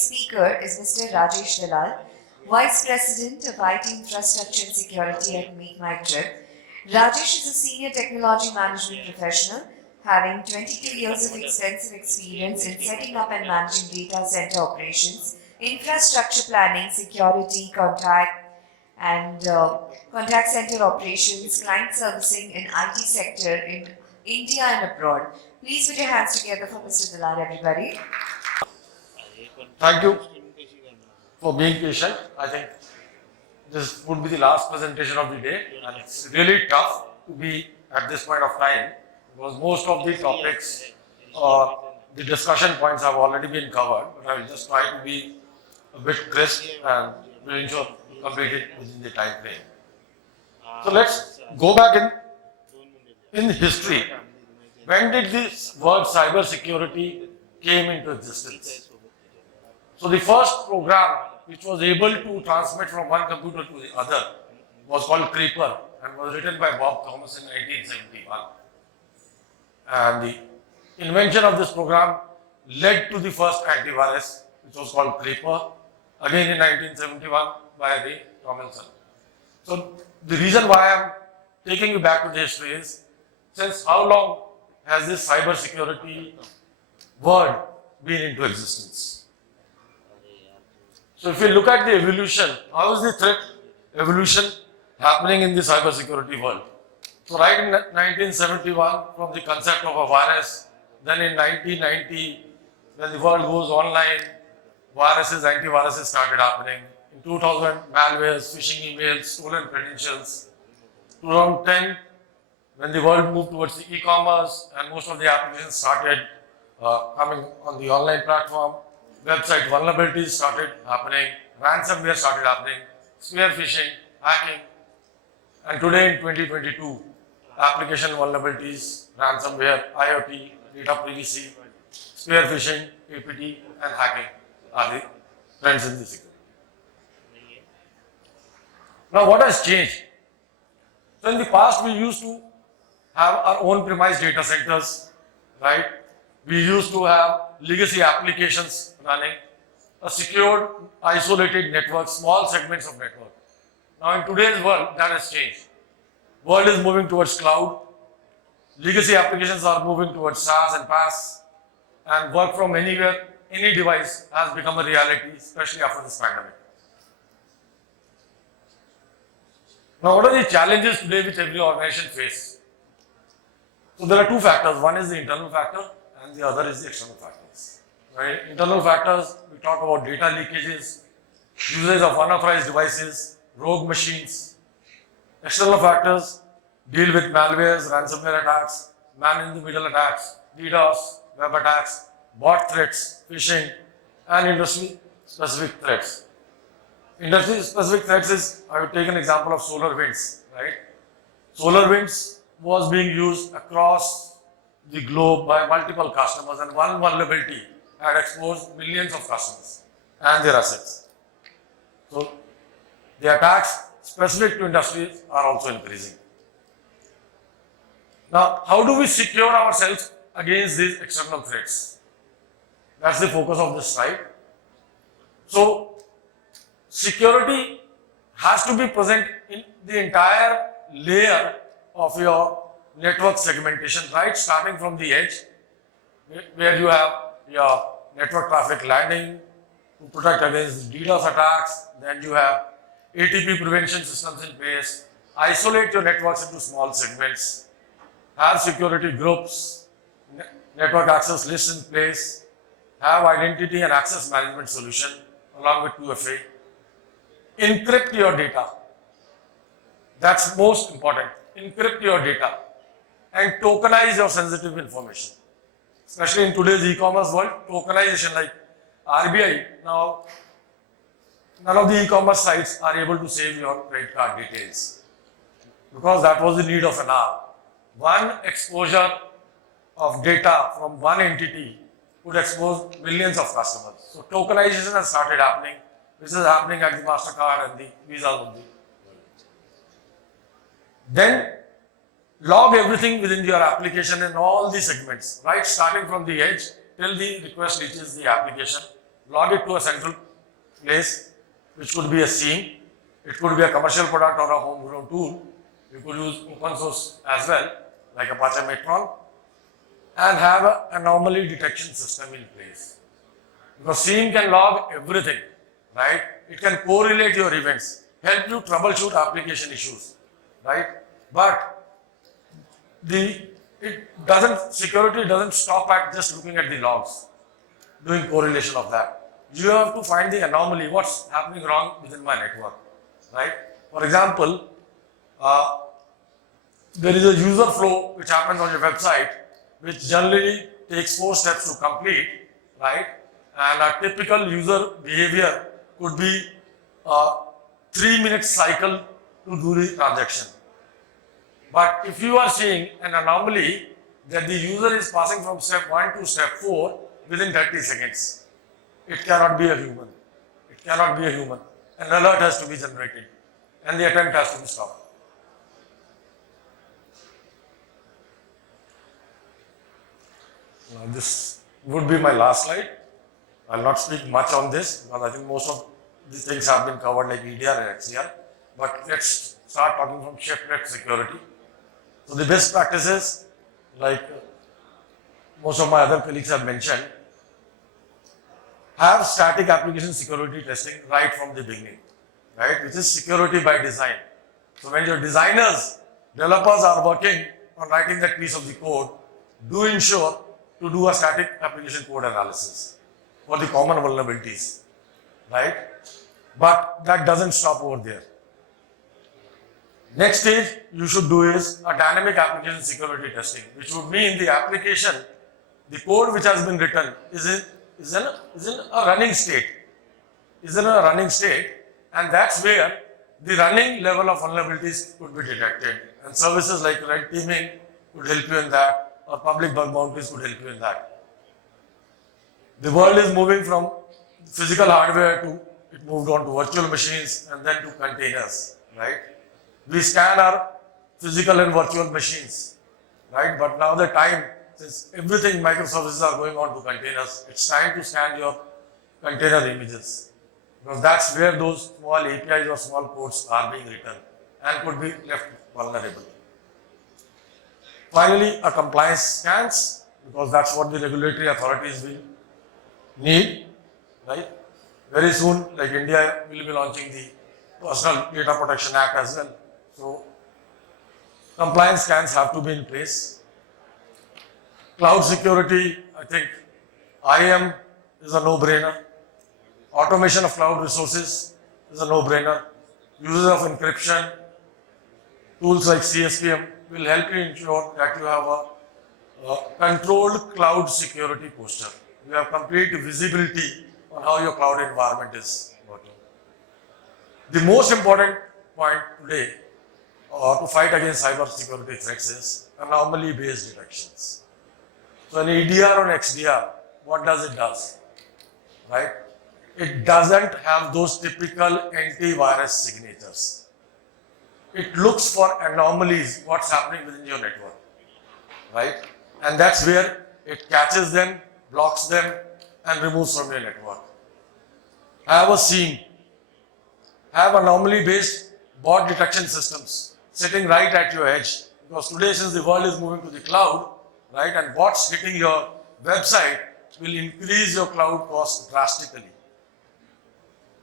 next speaker is Mr. Rajesh Dalal, Vice President of IT Infrastructure and Security at 𝗥𝗲𝗊𝗏𝗏. Rajesh is a senior technology management professional having 22 years of extensive experience in setting up and managing data center operations, infrastructure planning, security, contact center operations, client servicing in IT sector in India and abroad. Please put your hands together for Mr. Dalal, everybody. Thank you for being patient. I think this would be the last presentation of the day, and it's really tough to be at this point of time because most of the topics the discussion points have already been covered, but I will just try to be a bit crisp and will ensure to complete it within the time frame. So let's go back in history. When did this word cyber security came into existence? So the first program which was able to transmit from one computer to the other was called 𝗏𝗏𝗏 and was written by Bob Thomas in 1971. And the invention of this program led to the first antivirus, which was called 𝗏𝗏𝗏, again in 1971 by Ray Tomlinson. So the reason why I am taking you back to the history is, since how long has this cyber security word been into existence? So if you look at the evolution, how is the threat evolution happening in the cyber security world? So right in 1971, from the concept of a virus, then in 1990, when the world goes online, viruses, antiviruses started happening. In 2000, malwares, phishing emails, stolen credentials. 2010, when the world moved towards the e-commerce and most of the applications started coming on the online platform, website vulnerabilities started happening, ransomware started happening, spear phishing, hacking, and today in 2022, application vulnerabilities, ransomware, IoT, data privacy, spear phishing, APT, and hacking are the trends in the security. Now, what has changed? So, in the past, we used to have our own premise data centers, right? We used to have legacy applications running, a secured, isolated network, small segments of network. Now, in today's world, that has changed. World is moving towards cloud. Legacy applications are moving towards SaaS and PaaS, and work from anywhere, any device has become a reality, especially after this pandemic. Now, what are the challenges today which every organization faces? So, there are two factors. One is the internal factor, and the other is the external factors. Right? Internal factors, we talk about data leakages, usage of unauthorized devices, rogue machines. External factors deal with malwares, ransomware attacks, man-in-the-middle attacks, DDoS, web attacks, bot threats, phishing, and industry-specific threats. Industry-specific threats is, I would take an example of solar winds, right? Solar winds was being used across the globe by multiple customers, and one vulnerability had exposed millions of customers and their assets. So, the attacks specific to industries are also increasing. Now, how do we secure ourselves against these external threats? That's the focus of this slide. So, security has to be present in the entire layer of your network segmentation, right? Starting from the edge, where you have your network traffic landing to protect against DDoS attacks. Then you have ATP prevention systems in place. Isolate your networks into small segments. Have security groups, network access lists in place. Have identity and access management solution along with 2FA. Encrypt your data. That's most important. Encrypt your data and tokenize your sensitive information. Especially in today's e-commerce world, tokenization, like RBI, now none of the e-commerce sites are able to save your credit card details because that was the need of an hour. One exposure of data from one entity could expose millions of customers. So tokenization has started happening, which is happening at the MasterCard and the Visa of the world. Then log everything within your application in all the segments, right? Starting from the edge till the request reaches the application log it to a central place, which could be a scene, it could be a commercial product or a homegrown tool. You could use open source as well, like Apache Metron, and have an anomaly detection system in place. Because SIEM can log everything, right? It can correlate your events, help you troubleshoot application issues, right? But security doesn't stop at just looking at the logs, doing correlation of that. You have to find the anomaly, what's happening wrong within my network, right? For example, there is a user flow which happens on your website, which generally takes 4 steps to complete, right? And a typical user behavior could be a 3-minute cycle to do the transaction. But if you are seeing an anomaly that the user is passing from step 1 to step 4 within 30 seconds, it cannot be a human. It cannot be a human. An alert has to be generated and the attempt has to be stopped. Now this would be my last slide. I will not speak much on this because I think most of these things have been covered like EDR and XDR. But let's start talking from shift left security. So the best practices, like most of my other colleagues have mentioned, have static application security testing right from the beginning, right? Which is security by design. So when your developers are working on writing that piece of the code, do ensure to do a static application code analysis for the common vulnerabilities, right? But that doesn't stop over there. Next stage you should do is a dynamic application security testing, which would mean the application, the code which has been written is in a running state, and that's where the running level of vulnerabilities could be detected. And services like red teaming could help you in that, or public bug bounties could help you in that. The world is moving from physical hardware to, it moved on to virtual machines and then to containers, right? We scan our physical and virtual machines, right? But now the time, since everything microservices are going on to containers, it's time to scan your container images. Because that's where those small APIs or small codes are being written and could be left vulnerable. Finally, a compliance scans, because that's what the regulatory authorities will need, right? Very soon, like India will be launching the Personal Data Protection Act as well. So, compliance scans have to be in place. Cloud security, I think IAM is a no-brainer. Automation of cloud resources is a no-brainer. Uses of encryption, tools like CSPM will help you ensure that you have a controlled cloud security posture. You have complete visibility on how your cloud environment is working. The most important point today to fight against cyber security threats is anomaly-based detections. So an EDR or XDR, what does it do? Right? It doesn't have those typical antivirus signatures. It looks for anomalies, what's happening within your network, right? And that's where it catches them, blocks them, and removes from your network. Have a SIEM, have anomaly-based bot detection systems sitting right at your edge. Because today, since the world is moving to the cloud, right, and bots hitting your website will increase your cloud cost drastically.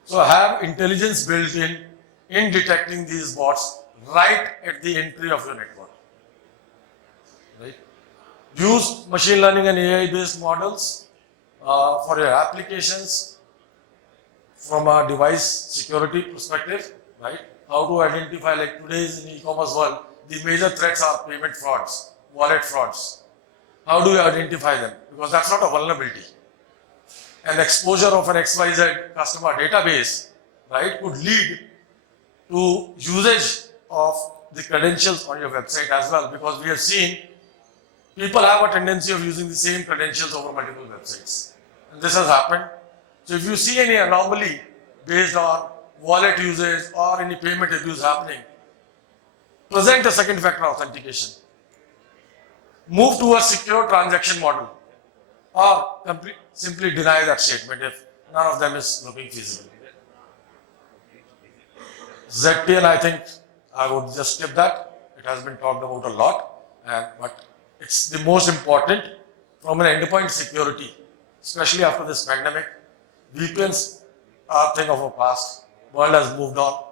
So have intelligence built in detecting these bots right at the entry of your network. Right? Use machine learning and AI-based models for your applications from a device security perspective, right? How to identify, like today's in e-commerce world, the major threats are payment frauds, wallet frauds. How do you identify them? Because that's not a vulnerability. An exposure of an XYZ customer database, right, could lead to usage of the credentials on your website as well, because we have seen people have a tendency of using the same credentials over multiple websites. And this has happened. So if you see any anomaly based on wallet usage or any payment abuse happening, present a second factor authentication. Move to a secure transaction model, or simply deny that statement. If none of them is looking feasible. ZTL, I think I would just skip that. It has been talked about a lot, but it's the most important from an endpoint security, especially after this pandemic. VPNs are a thing of a past. World has moved on,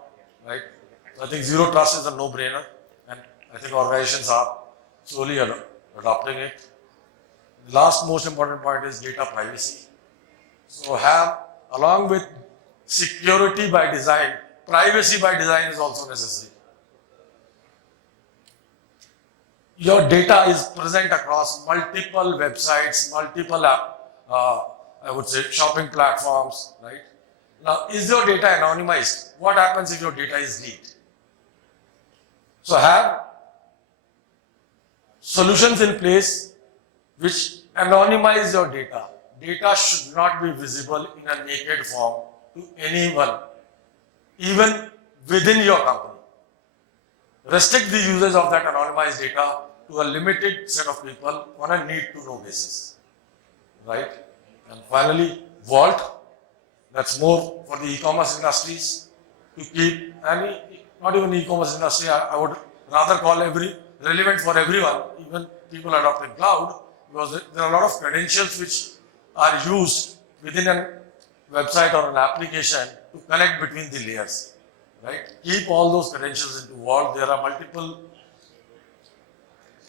right? So I think zero trust is a no-brainer, and I think organizations are slowly adopting it. The last most important point is data privacy. So have, along with security by design, privacy by design is also necessary. Your data is present across multiple websites, multiple I would say shopping platforms, right? Now, is your data anonymized? What happens if your data is leaked? So have solutions in place which anonymize your data. Data should not be visible in a naked form to anyone, even within your company. Restrict the usage of that anonymized data to a limited set of people on a need-to-know basis, right? And finally, Vault, that's more for the e-commerce industries to keep, and not even e-commerce industry, I would rather call relevant for everyone, even people adopting cloud, because there are a lot of credentials which are used within a website or an application to connect between the layers, right? Keep all those credentials into Vault. There are multiple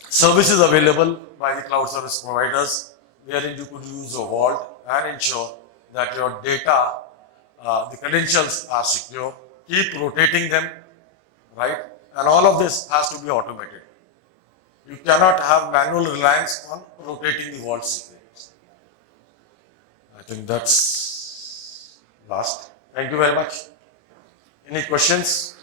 services available by the cloud service providers wherein you could use a Vault and ensure that your data, the credentials are secure. Keep rotating them, right? And all of this has to be automated. You cannot have manual reliance on rotating the Vault secrets. I think that's last. Thank you very much. Any questions?